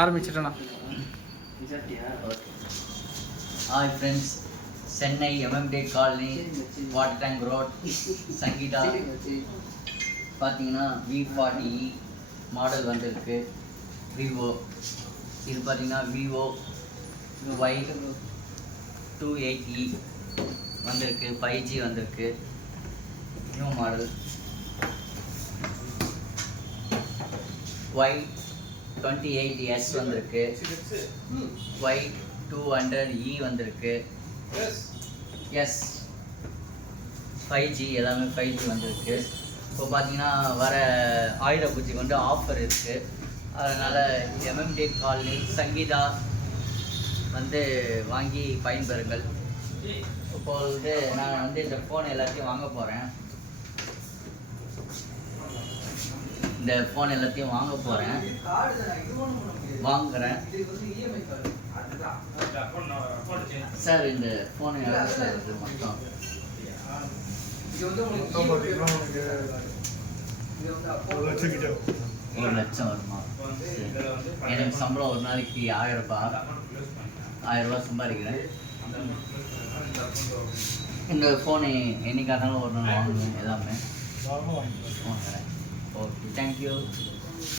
ஆரம்பிச்சிட்டேண்ணா. Hi friends, Chennai MMD colony, water tank road, Sangeetha. பார்த்தீங்கன்னா V40 model வந்திருக்கு, Vivo. இது பார்த்தீங்கன்னா விவோ Y28E வந்திருக்கு, 5G வந்திருக்கு, நியூ மாடல். Y28S வந்திருக்கு, Y200E வந்திருக்கு, எஸ் 5G, எல்லாமே 5G வந்திருக்கு. இப்போ பார்த்தீங்கன்னா வர ஆயுத பூஜைக்கு வந்து ஆஃபர் இருக்குது. அதனால் எம்எம்டி காலனி சங்கீதா வந்து வாங்கி பயன்பெறுங்கள். இப்பொழுது நான் வந்து இந்த ஃபோன் எல்லாத்தையும் வாங்க போகிறேன். வாங்குகிறேன் சார். இந்த ஃபோன் எவ்வளோ சார் இருக்குது மொத்தம்? 1,00,000 வருமா? எனக்கு சம்பளம் ஒரு நாளைக்கு 1000 ரூபாய் சம்பாதிக்கிறேன். இந்த ஃபோனு என்னைக்காக இருந்தாலும் ஒரு நாள் வாங்கணும், எல்லாமே வாங்குகிறேன். Okay, thank you.